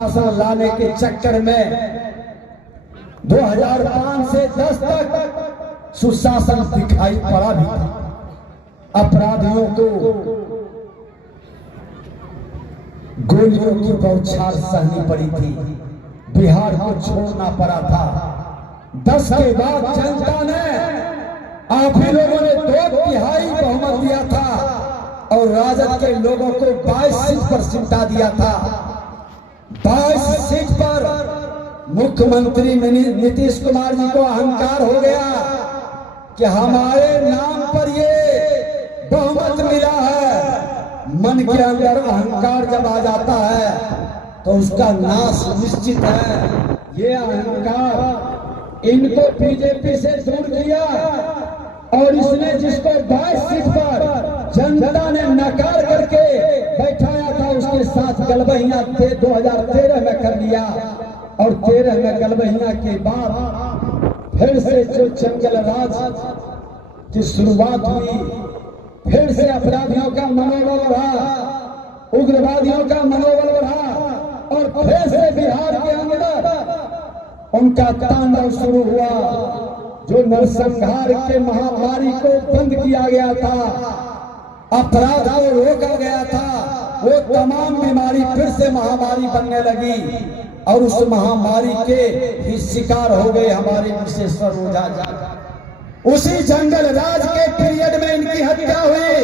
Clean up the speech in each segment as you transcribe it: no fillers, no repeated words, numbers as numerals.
शासन लाने के चक्कर में 2005 से 10 तक सुशासन दिखाई पड़ा भी था। अपराधियों को गोलियों की बौछार सहनी पड़ी थी, बिहार को छोड़ना पड़ा था। 10 के बाद जनता ने, आप ही लोगों ने 2/3 बहुमत दिया था और राजद के लोगों को 22 सीट पर सिमटा दिया था। 22 सीट पर मुख्यमंत्री नीतीश कुमार जी को अहंकार हो गया कि हमारे नाम पर ये बहुमत मिला है। मन के अंदर अहंकार जब आ जाता है तो उसका नाश निश्चित है। ये अहंकार इनको बीजेपी से दूर किया और इसने जिसको 22 सीट पर जनता ने नकार करके बैठाया था उसके साथ गलबहियां 2013 में कर लिया और 13 में गलबहियां के बाद फिर से जो जंगल राज की शुरुआत हुई, फिर से अपराधियों का मनोबल बढ़ा, उग्रवादियों का मनोबल बढ़ा और फिर से बिहार के अंदर उनका तांडव शुरू हुआ। जो नरसंहार के महामारी को बंद किया गया था, अपराध को रोका गया था, वो तमाम बीमारी फिर से महामारी बनने लगी और उस महामारी के ही शिकार हो गए हमारे विशेश्वर ओझा जी। उसी जंगल राज के पीरियड में इनकी हत्या हुई।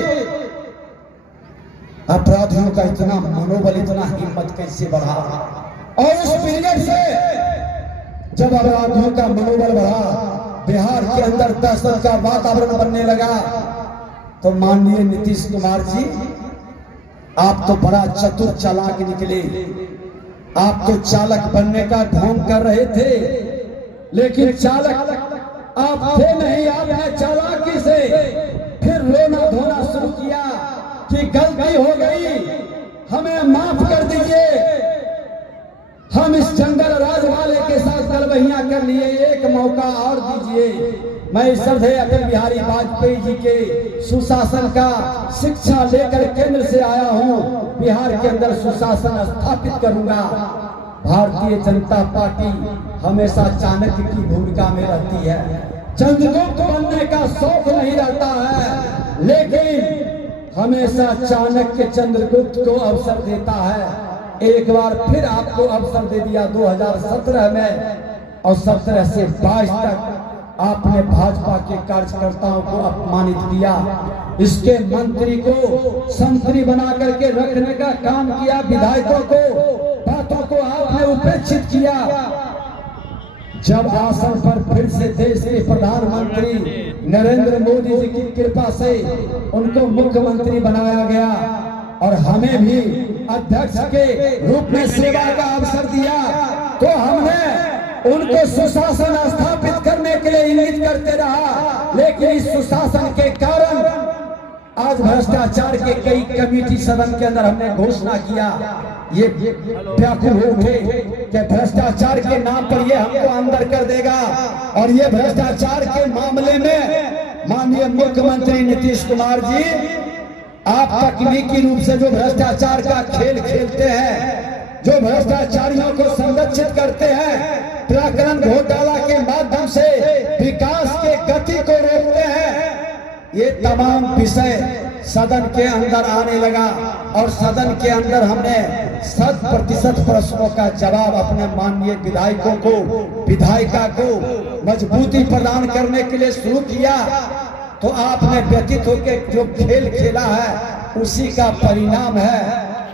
अपराधियों का इतना मनोबल, इतना हिम्मत कैसे बढ़ा? और उस पीरियड से जब अपराधियों का मनोबल बढ़ा, बिहार के अंदर दहशत का वातावरण बनने लगा, तो माननीय नीतीश कुमार जी, आप तो बड़ा चतुर चालाक निकले। आप तो चालक बनने का ढोंग कर रहे थे, लेकिन चालक आप थे नहीं। आपने चालाकी से फिर रोना धोना शुरू किया कि गलती हो गई, हमें माफ कर दीजिए, हम इस जंगल राज वाले के साथ गलबहियां कर लिए, एक मौका और दीजिए। मैं श्रद्धेय अटल बिहारी वाजपेयी जी के सुशासन का शिक्षा लेकर केंद्र से आया हूं। बिहार के अंदर सुशासन स्थापित करूंगा। भारतीय जनता पार्टी हमेशा चाणक्य की भूमिका में रहती है। चंद्रगुप्त बनने का शौक नहीं रहता है, लेकिन हमेशा चाणक्य चंद्रगुप्त को अवसर देता है। एक बार फिर आपको अवसर दे दिया 2017 में और 17 से 22 तक आपने भाजपा के कार्यकर्ताओं को अपमानित किया। इसके मंत्री को संतरी बना करके रखने का काम किया, विधायकों को, बातों को आपने उपेक्षित किया। जब आसन पर फिर से देश के प्रधानमंत्री नरेंद्र मोदी जी की कृपा से उनको मुख्यमंत्री बनाया गया और हमें भी अध्यक्ष के रूप में सेवा का अवसर दिया, तो हमने उनको सुशासन स्थापित करने के लिए इंगित करते रहा। लेकिन इस सुशासन के कारण आज भ्रष्टाचार के कई कमेटी सदन के अंदर हमने घोषणा किया, ये व्याकुल हो उठे कि भ्रष्टाचार के नाम पर ये हमको अंदर कर देगा। और ये भ्रष्टाचार के मामले में माननीय मुख्यमंत्री नीतीश कुमार जी, आप तकनीकी रूप से जो भ्रष्टाचार का खेल खेलते हैं, जो भ्रष्टाचारियों को संरक्षित करते हैं, प्रकरण घोटाला के माध्यम से विकास के गति को रोकते हैं, ये तमाम विषय सदन के अंदर आने लगा और सदन के अंदर हमने 100% प्रश्नों का जवाब अपने माननीय विधायकों को, विधायिका को मजबूती प्रदान करने के लिए शुरू किया। तो आपने व्यतीत होकर जो खेल खेला है उसी का परिणाम है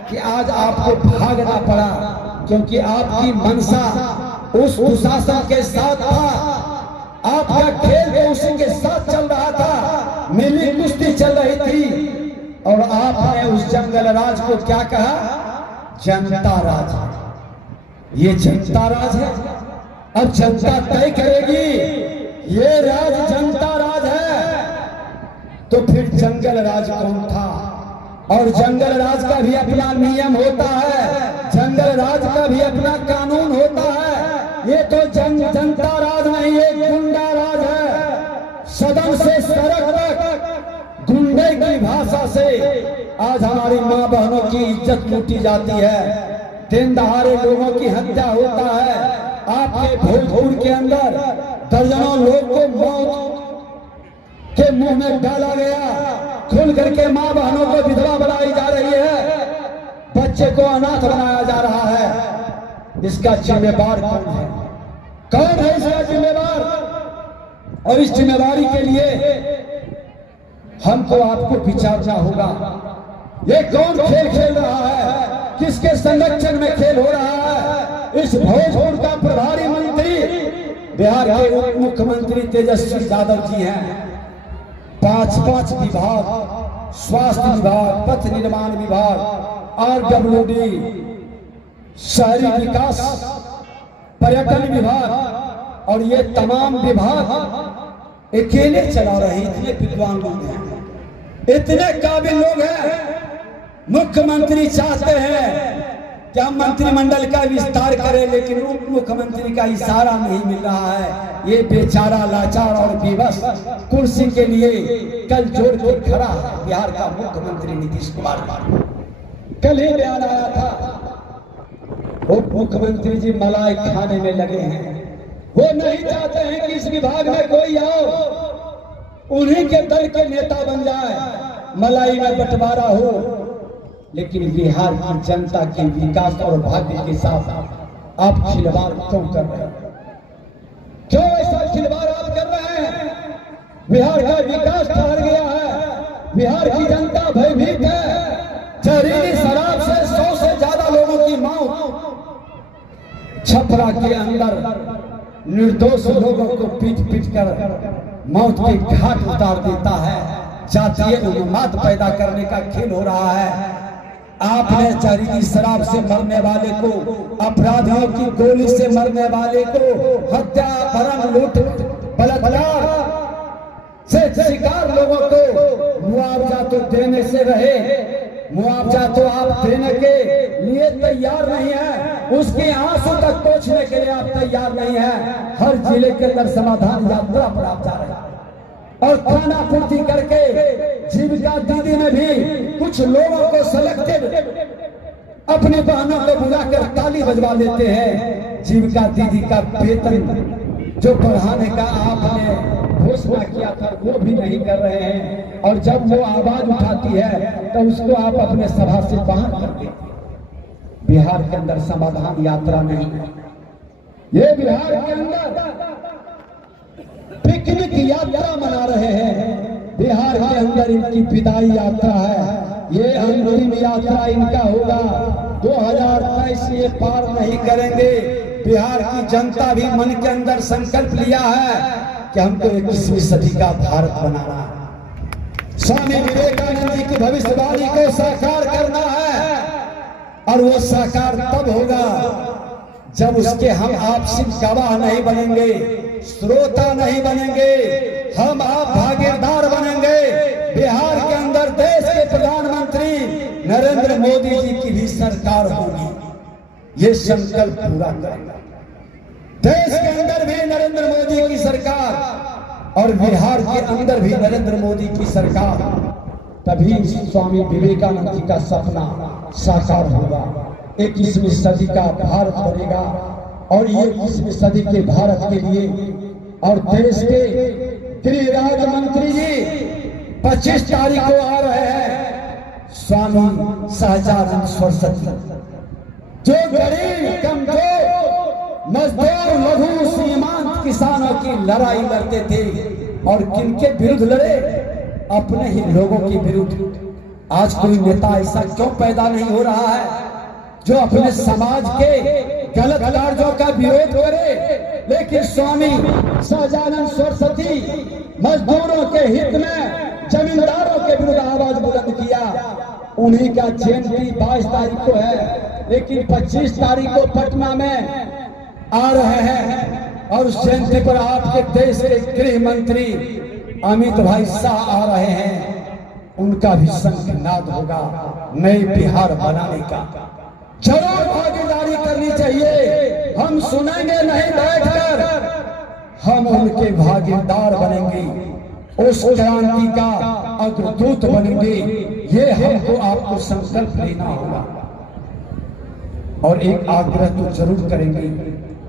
कि आज आपको भागना पड़ा, क्योंकि आपकी मंशा उस सुशासन के साथ था, आपका खेल तो उसी के साथ चल रहा था, मिली कुश्ती चल रही थी और आपने उस जंगल राज को क्या कहा? जनता राज। ये जनता राज है, अब जनता तय करेगी ये राज जनता राज है। तो फिर जंगल राज कौन था? और जंगल राज का भी अपना नियम होता है, जंगल राज का भी अपना कानून होता है। ये तो जनता राज नहीं, ये गुंडा राज है। सदन से सड़क तक गुंडे की भाषा से आज हमारी माँ बहनों की इज्जत लूटी जाती है। दिन दहाड़े लोगों की हत्या होता है। आपके भोजपुर के अंदर दर्जनों लोग को मौत के मुंह में डाला गया, खुल करके मां बहनों को विधवा बनाई जा रही है, बच्चे को अनाथ बनाया जा रहा है। इसका जिम्मेदार कौन है? कौन है इसका जिम्मेदार? और इस जिम्मेदारी के लिए हमको आपको विचारना होगा। ये कौन खेल खेल रहा है? किसके संरक्षण में खेल हो रहा है? इस भोजपुर का प्रभारी मंत्री बिहार के उप मुख्यमंत्री तेजस्वी यादव जी हैं। 5 विभाग, स्वास्थ्य विभाग, पथ निर्माण विभाग, RWD, शहरी विकास, पर्यटन विभाग और ये तमाम विभाग अकेले चला रहे। इतने विद्वान लोग हैं, इतने काबिल लोग हैं। मुख्यमंत्री चाहते हैं कि हम मंत्रिमंडल का विस्तार करें, लेकिन उप मुख्यमंत्री का इशारा नहीं मिल रहा है। ये बेचारा लाचार और बेबस कुर्सी के लिए कल जोड़ के खड़ा है बिहार का मुख्यमंत्री नीतीश कुमार। कल ही बयान आया था, उप मुख्यमंत्री जी मलाई खाने में लगे हैं। वो नहीं चाहते हैं कि इस विभाग में कोई आओ, उन्हीं के दल के नेता बन जाए, मलाई में बंटवारा हो। लेकिन बिहार की जनता के विकास और भाग्य के साथ आप खिलवाड़ क्यों कर रहे हैं? क्यों ऐसा खिलवाड़ आप कर रहे हैं? बिहार का विकास ठहर गया है, बिहार की जनता भयभीत है। जहरीली शराब से 100 से ज्यादा लोगों की मौत, छपरा के अंदर निर्दोष लोगों को पीट पीट कर मौत के घाट उतार देता है। जातीय उन्माद पैदा करने का खेल हो रहा है। आपने जहरीली शराब से मरने वाले को, अपराधियों की गोली से मरने वाले को, हत्या, अपहरण, लूट, बलात्कार से शिकार लोगों को मुआवजा तो देने से रहे, मुआवजा तो आप देने के लिए तैयार नहीं है, उसके आंसू तक पहुंचने के लिए आप तैयार नहीं है। हर जिले के अंदर समाधान यात्रा पर आप जा रहे हैं और खाना पूर्ति करके जीविका दीदी में भी कुछ लोगों को सेलेक्टेड अपनी बहनों को बुलाकर ताली बजवा लेते हैं। जीविका दीदी का वेतन जो बढ़ाने का आपने घोषणा किया था वो भी नहीं कर रहे हैं, और जब वो आवाज उठाती है तो उसको आप अपने सभा से बाहर कर देते हैं। बिहार के अंदर समाधान यात्रा नहीं है, ये बिहार के अंदर पिकनिक यात्रा मना रहे हैं। बिहार के अंदर इनकी विदाई यात्रा है, ये अंतिम यात्रा इनका होगा। 2023 ये पार नहीं करेंगे। बिहार की जनता भी मन के अंदर संकल्प लिया है कि हमको 21वीं सदी का भारत बनाना है। स्वामी विवेकानंद जी की भविष्यवाणी को साकार करना है, और वो साकार तब होगा जब उसके हम आपसी गवाह नहीं बनेंगे, श्रोता नहीं बनेंगे, हम आप भागीदार बनेंगे। बिहार के अंदर देश के प्रधानमंत्री नरेंद्र मोदी जी की भी सरकार होगी, ये संकल्प पूरा करेगा। देश के अंदर भी नरेंद्र मोदी की सरकार और बिहार के अंदर भी नरेंद्र मोदी की सरकार, तभी स्वामी विवेकानंद जी का सपना साकार होगा। 21वीं सदी का भारत बनेगा, और ये 21वीं सदी के भारत के लिए और देश के गृह राज्य मंत्री जी 25 तारीख को आ रहे हैं। स्वामी सहजानंद सरस्वती जो गरीब, कमजोर, मजदूर, लघु सीमांत किसानों की लड़ाई लड़ते थे, और किनके विरुद्ध लड़े? अपने ही लोगों के विरुद्ध। आज कोई नेता ऐसा क्यों पैदा नहीं हो रहा है जो अपने समाज के गलत कार्यों का विरोध करे? लेकिन स्वामी सहजानंद सरस्वती मजदूरों के हित में जमींदारों के विरुद्ध आवाज बुलंद किया। उन्हीं का जयंती 22 तारीख को है, लेकिन 25 तारीख को पटना में आ रहे हैं, और उस जयंती पर आपके देश के गृह मंत्री अमित भाई शाह आ रहे हैं। उनका भी शंखनाद होगा नए बिहार बनाने का। जरूर भागीदारी करनी चाहिए। हम सुनेंगे नहीं बैठकर, हम उनके भागीदार बनेंगे, उस क्रांति का अग्रदूत बनेंगे। ये हमको आपको संकल्प लेना होगा। और एक आग्रह तो जरूर करेंगे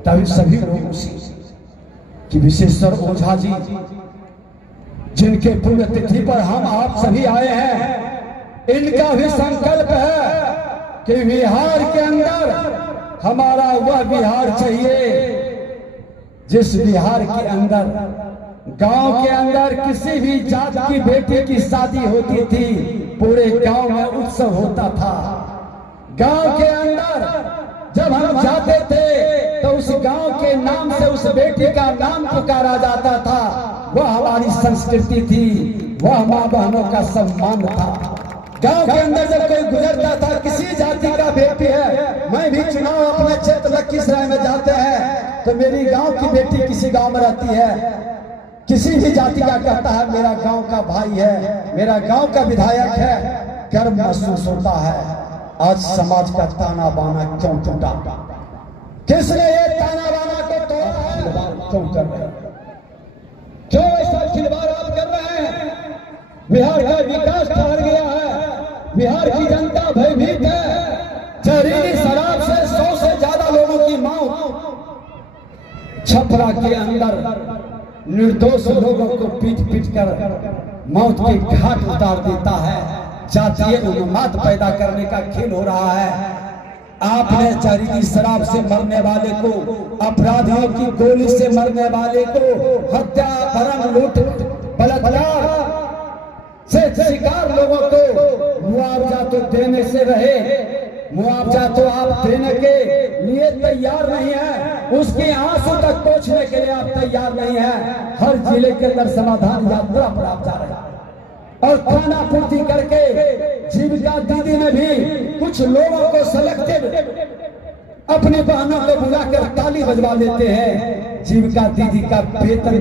तभी सभी लोगों से कि विशेश्वर ओझा जी जिनके पुण्यतिथि पर हम आप सभी आए हैं, इनका भी संकल्प है कि बिहार के अंदर हमारा वह बिहार चाहिए जिस बिहार के अंदर गांव के अंदर किसी भी जात की बेटी की शादी होती थी, पूरे गांव में उत्सव होता था। गांव के अंदर जब हम जाते थे तो उस गांव के नाम से उस बेटी का नाम पुकारा जाता था। वह हमारी संस्कृति थी, वह माँ बहनों का सम्मान था। गांव के अंदर जब कोई गुजरता था, किसी जाति का बेटी है, मैं भी चुनाव अपने क्षेत्र लखीसराय में जाते हैं तो मेरी गांव की बेटी किसी गांव में रहती है, किसी भी जाति का कहता है मेरा गांव का भाई है, मेरा गांव का विधायक है, गर्व महसूस होता है। आज समाज का ताना बाना क्यों टूटा? किसने ये ताना बाना को तोड़ा? क्यों कर रहे हैं? क्यों ऐसा खिलवाड़ आप कर रहे हैं? बिहार का विकास ठहर गया है, बिहार की जनता भयभीत है। जहरीली शराब से 100 से ज्यादा लोगों की मौत छपरा के अंदर निर्दोष लोगों को पीट पीट कर मौत के घाट उतार देता है। जातीय उन्माद पैदा करने का खेल हो रहा है। आपने जहरीली शराब से मरने वाले को, अपराधियों की गोली से मरने वाले को, हत्या, अपहरण, लूट, बलात्कार से शिकार लोगों को मुआवजा तो देने से रहे, मुआवजा तो आप देने के लिए तैयार नहीं है, उसके आंसू तक पहुंचने के लिए आप तैयार नहीं है। हर जिले के अंदर समाधान यात्रा पर आप जा रहे हैं और खाना पूर्ति करके जीविका दीदी में भी कुछ लोगों को सेलेक्टिव अपनी बहनों को बुलाकर ताली बजवा लेते हैं। जीविका दीदी का वेतन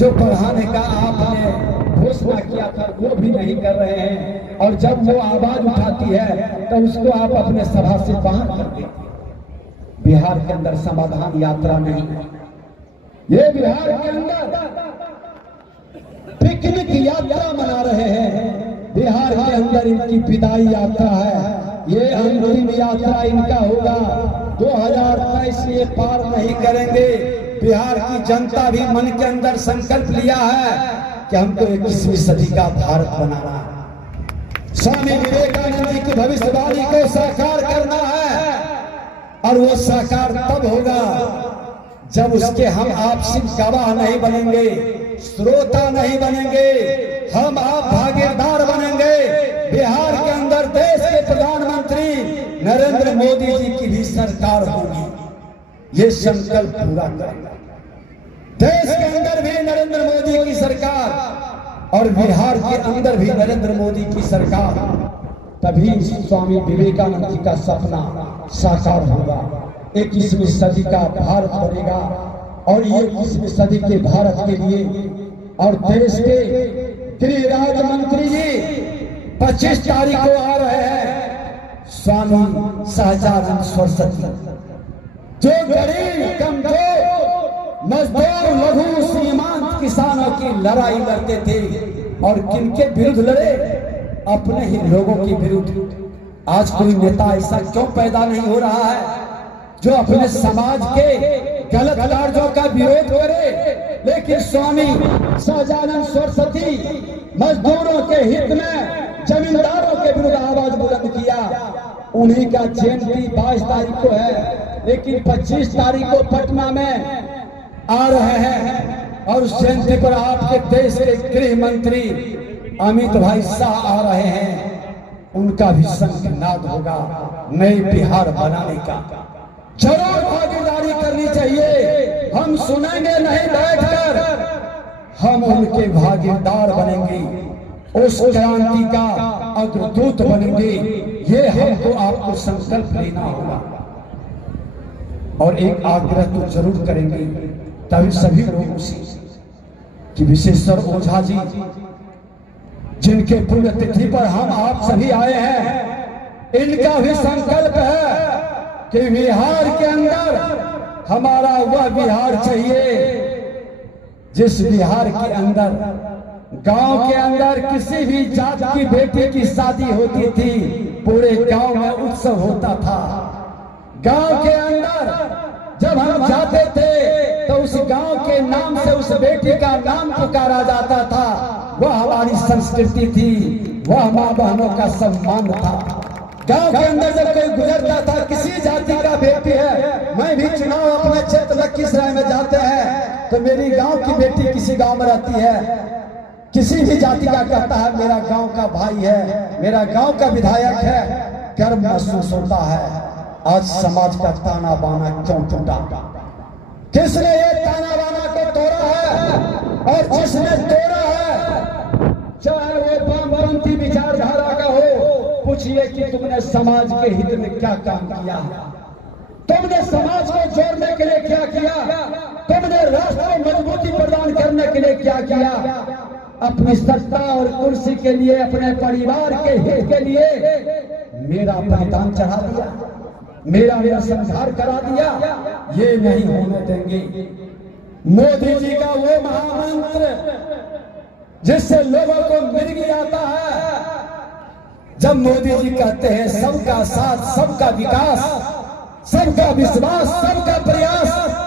जो बढ़ाने का आपने घोषणा किया था वो भी नहीं कर रहे हैं, और जब वो आवाज उठाती है तो उसको आप अपने सभा से बाहर कर देते हैं। बिहार के अंदर समाधान यात्रा नहीं, ये बिहार के अंदर पिकनिक यात्रा मना रहे हैं। बिहार के अंदर इनकी विदाई यात्रा है, ये अंतिम यात्रा इनका होगा। 2023 ये पार नहीं करेंगे। बिहार की जनता भी मन के अंदर संकल्प लिया है कि हमको 21वीं सदी का भारत बनाना है। स्वामी विवेकानंद जी की भविष्यवाणी को साकार करना है, और वो साकार तब होगा जब उसके हम आप सिर्फ गवाह नहीं बनेंगे, श्रोता नहीं बनेंगे, हम आप भागीदार बनेंगे। बिहार के अंदर देश के प्रधानमंत्री नरेंद्र मोदी जी की भी सरकार होगी, ये संकल्प पूरा करेंगे। देश के अंदर भी नरेंद्र मोदी की सरकार और बिहार के अंदर भी नरेंद्र मोदी की सरकार, तभी स्वामी विवेकानंद जी का सपना साकार होगा। 21वीं सदी का भारत बनेगा, और ये 21वीं सदी के भारत के लिए और देश के गृह राज्य मंत्री जी 25 तारीख को आ रहे हैं। स्वामी सहजानंद सरस्वती जो गरीब, कमजोर, मजदूर, लघु सीमांत किसानों की लड़ाई लड़ते थे, और किनके विरुद्ध लड़े? अपने ही लोगों के विरुद्ध। आज कोई नेता ऐसा क्यों पैदा नहीं हो रहा है जो अपने समाज के गलत कार्यों का विरोध करे? लेकिन स्वामी सहजानंद सरस्वती मजदूरों के हित में जमींदारों के विरुद्ध आवाज बुलंद किया। उन्हीं का जयंती 22 तारीख को है, लेकिन 25 तारीख को पटना में आ रहे हैं, और उस जयंती पर आपके देश के गृह मंत्री अमित भाई शाह आ रहे हैं। उनका भी शंखनाद होगा नए बिहार बनाने का। जरूर भागीदारी करनी चाहिए। हम सुनेंगे नहीं बैठकर, हम उनके भागीदार बनेंगे, उस क्रांति का अग्रदूत बनेंगे। ये हमको आपको संकल्प लेना होगा, और एक आग्रह तो जरूर करेंगे तभी सभी लोगों से कि विशेश्वर ओझा जी जिनके पुण्यतिथि पर हम आप सभी आए हैं, इनका भी संकल्प है कि बिहार के अंदर हमारा वह बिहार चाहिए जिस बिहार के अंदर गांव के अंदर किसी भी जात की बेटी की शादी होती थी, पूरे गांव में उत्सव होता था। गांव के अंदर जब हम जाते थे तो उस गांव के नाम से उस बेटी का नाम पुकारा जाता था। वह हमारी संस्कृति थी, वह माँ बहनों का सम्मान था। गांव के अंदर जब कोई गुजरता था, किसी जाति का बेटी है, मैं भी चुनाव अपने क्षेत्र लखीसराय में जाते हैं तो मेरी गांव की बेटी किसी गांव में रहती है, किसी भी जाति का कहता है मेरा गांव का भाई है, मेरा गांव का विधायक है, गर्व महसूस होता है। आज समाज का ताना बाना क्यों टूटा? किसने ये ताना बाना को तोड़ा है? और जिसने तोड़ा है, चाहे वो वामपंथी विचारधारा का हो, पूछिए कि तुमने समाज के हित में क्या काम किया है? तुमने समाज को जोड़ने के लिए क्या किया? तुमने राष्ट्र को मजबूती प्रदान करने के लिए क्या किया? अपनी सत्ता और कुर्सी के लिए, अपने परिवार के हित के लिए मेरा बलिदान चढ़ा दिया, मेरा नरसंहार करा दिया। ये नहीं होने देंगे। मोदी जी का वो महामंत्र जिससे लोगों को मिर्गी आता है, जब मोदी जी कहते हैं सबका साथ, सबका विकास, सबका विश्वास, सबका प्रयास,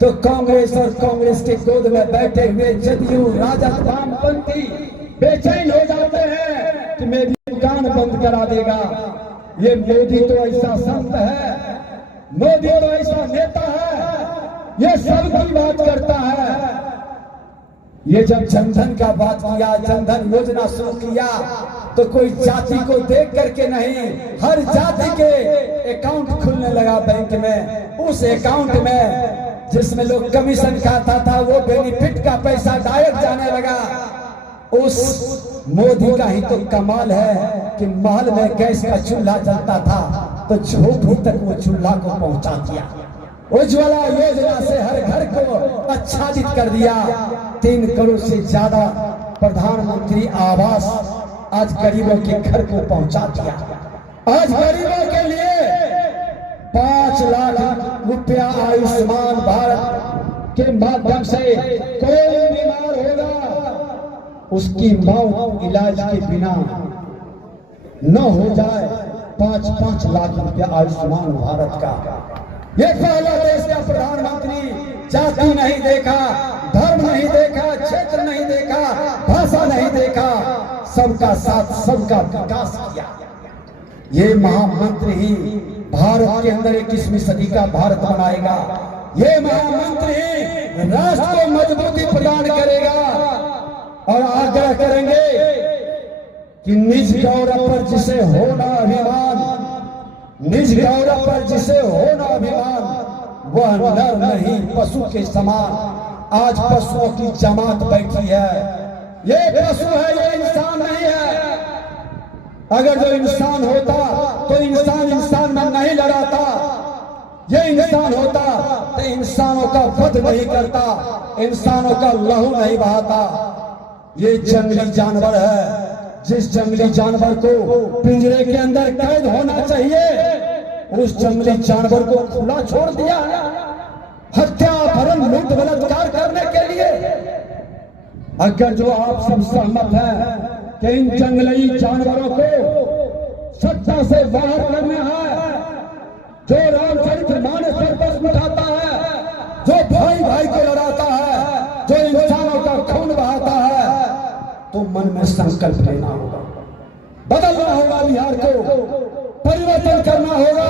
तो कांग्रेस और कांग्रेस के गोद में बैठे हुए जदयू, राजद, वामपंथी बेचैन हो जाते हैं कि मेरी दुकान बंद करा देगा। ये मोदी तो ऐसा संत है, मोदी तो ऐसा नेता है, ये सबकी बात करता है। ये जब जनधन का बात किया, जनधन योजना शुरू किया, तो कोई जाति को देख करके नहीं, हर जाति के अकाउंट खुलने लगा बैंक में। उस अकाउंट में जिसमें लोग कमीशन खाता था, वो बेनिफिट का पैसा डायरेक्ट जाने लगा। उस मोदी का ही तो कमाल है कि महल में गैस का चूल्हा जलता था तो झोपड़ी तक वो चूल्हा को पहुंचा दिया। उज्ज्वला योजना से हर घर को आच्छादित कर दिया। 3 करोड़ से ज्यादा प्रधानमंत्री आवास आज गरीबों के घर को पहुंचा दिया। आज गरीबों के लिए 5 लाख रुपया आयुष्मान भारत के माध्यम से कोई बीमार होगा, उसकी मौत इलाज के बिना न हो जाए। 5-5 लाख रुपया आयुष्मान भारत का। ये पहला देश का प्रधानमंत्री जाति नहीं देखा, धर्म नहीं देखा, क्षेत्र नहीं देखा, भाषा नहीं देखा, सबका साथ, सबका विकास किया। ये महामंत्र ही भारत के अंदर 21वीं सदी का भारत बनाएगा। ये महामंत्र ही राष्ट्र को मजबूती प्रदान करेगा। और आग्रह करेंगे कि निज गौरव पर जिसे होना अभिमान, निज गौरव पर जिसे होना अभिमान, वह नर नहीं पशु के समान। आज पशुओं की जमात बैठी है। ये पशु है, ये इंसान नहीं है। अगर जो इंसान होता तो इंसान में नहीं लड़ाता। ये इंसान होता तो इंसानों का वध नहीं करता, इंसानों का लहू नहीं बहाता। ये जंगली जानवर है। जिस जंगली जानवर को पिंजरे के अंदर कैद होना चाहिए, उस जंगली जानवर को खुला छोड़ दिया, हत्या, अपहरण, लूट, बलात्कार करने के लिए। अगर जो आप सब सहमत हैं कि इन जंगली जानवरों को सत्ता से बाहर करना है, जो रामचरितमानस पर बस उठाता है, जो भाई भाई को लड़ाता है, जो इंसानों का खून बहाता है, तो मन में संकल्प लेना होगा, बदलना होगा, बिहार को परिवर्तन करना होगा,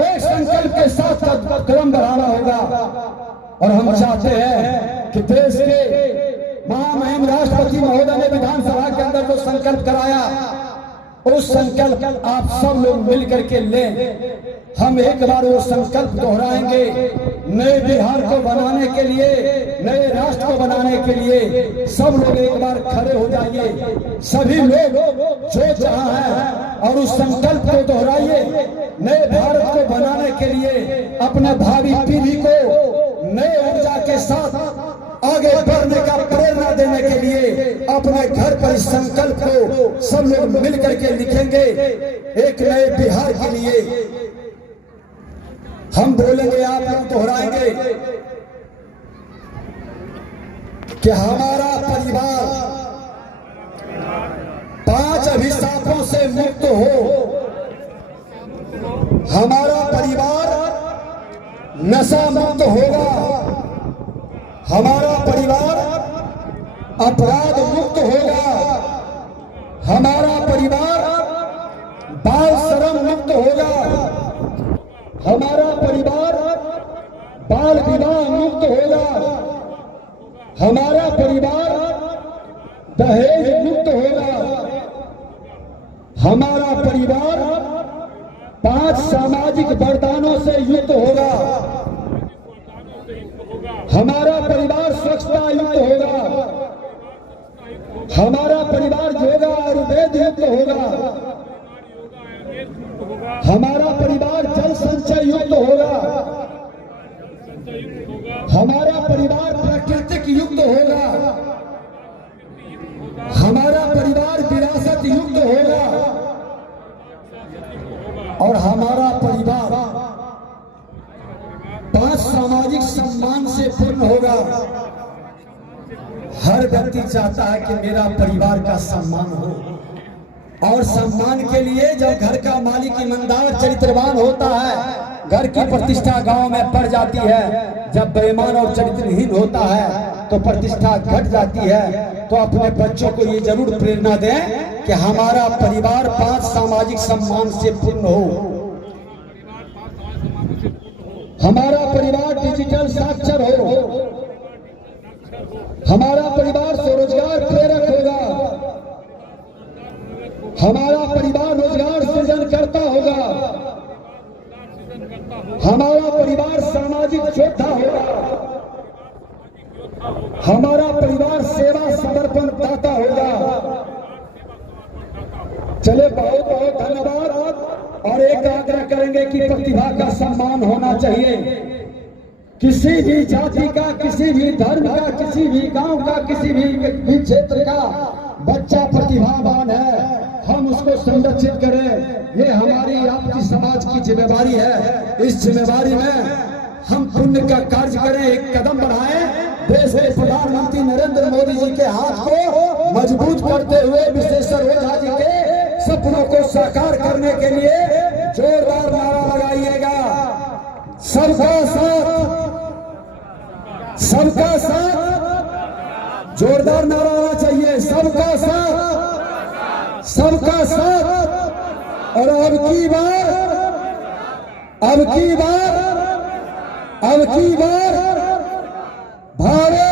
एक संकल्प के साथ कदम बढ़ाना होगा। और हम चाहते हैं कि देश के महामहिम राष्ट्रपति महोदय ने विधानसभा के अंदर जो संकल्प कराया, उस संकल्प आप सब लोग मिलकर के लें। हम एक बार वो संकल्प दोहराएंगे। नए बिहार को बनाने के लिए, नए राष्ट्र को बनाने के लिए सब लोग एक बार खड़े हो जाइए। सभी लोग जो जहां हैं और उस संकल्प को दोहराइए। नए भारत को बनाने के लिए अपने भावी पीढ़ी को नए ऊर्जा के साथ आगे बढ़ने का प्रेरणा देने के लिए अपने घर पर इस संकल्प को सब लोग मिलकर के लिखेंगे। एक नए बिहार के लिए हम बोलेंगे, आप लोग दोहराएंगे कि हमारा परिवार 5 अभिशापों से मुक्त हो। हमारा परिवार नशा मुक्त होगा, हमारा परिवार अपराध मुक्त होगा, हमारा परिवार बाल श्रम मुक्त होगा, हमारा परिवार बाल विवाह मुक्त होगा, हमारा परिवार दहेज मुक्त होगा, हमारा परिवार 5 सामाजिक वरदानों से युक्त होगा, हमारा परिवार स्वच्छता युक्त होगा, हमारा परिवार योगा आयुर्वेद युक्त होगा, हमारा परिवार जल संचय युक्त होगा, हमारा परिवार प्राकृतिक युक्त होगा, हमारा परिवार विरासत युक्त होगा और हमारा परिवार 5 सामाजिक सम्मान से पूर्ण होगा। हर व्यक्ति चाहता है कि मेरा परिवार का सम्मान हो, और सम्मान के लिए जब घर का मालिक ईमानदार चरित्रवान होता है, घर की प्रतिष्ठा गांव में बढ़ जाती है। जब बेईमान और चरित्रहीन होता है तो प्रतिष्ठा घट जाती है। तो अपने बच्चों को ये जरूर प्रेरणा दें कि हमारा परिवार 5 सामाजिक सम्मान से पूर्ण हो, हमारा परिवार डिजिटल साक्षर हो, हमारा परिवार स्वरोजगार प्रेरक होगा, हमारा परिवार रोजगार सृजन करता होगा, हमारा परिवार सामाजिक योद्धा होगा, हमारा परिवार सेवा समर्पण दाता होगा। चले, बहुत बहुत धन्यवाद। और एक आग्रह करेंगे कि प्रतिभा का सम्मान होना चाहिए। किसी भी जाति का, किसी भी धर्म का, किसी भी गांव का, किसी भी क्षेत्र का बच्चा प्रतिभावान है, हम उसको संरक्षित करें। ये हमारी आपकी समाज की जिम्मेवारी है। इस जिम्मेवारी में हम पुण्य का कार्य करें, एक कदम बढ़ाएं। देश के प्रधानमंत्री नरेंद्र मोदी जी के हाथ को मजबूत करते हुए विश्वेश्वर ओझा जी के सपनों को साकार करने के लिए जोरदार नारा लगाइएगा। सबका साथ, सबका साथ, जोरदार नारा आना चाहिए। सबका साथ, सबका साथ। और अब की बार, अब की बार, अब की बार भारत